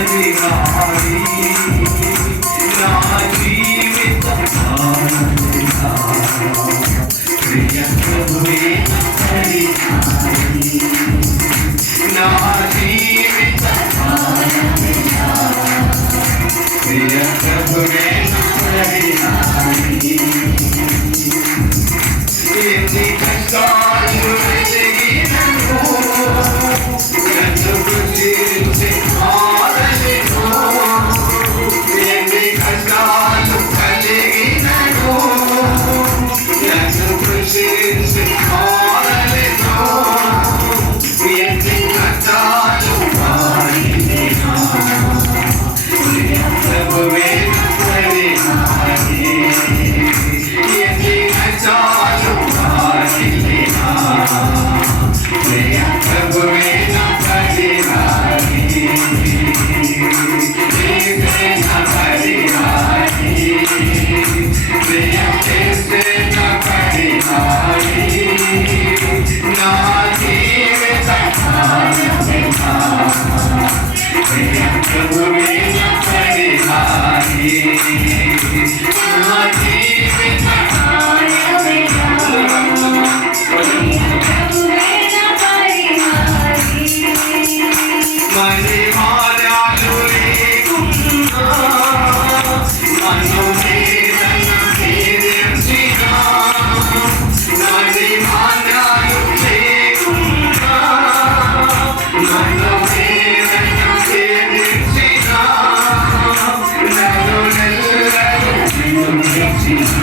If we faces. Yeah.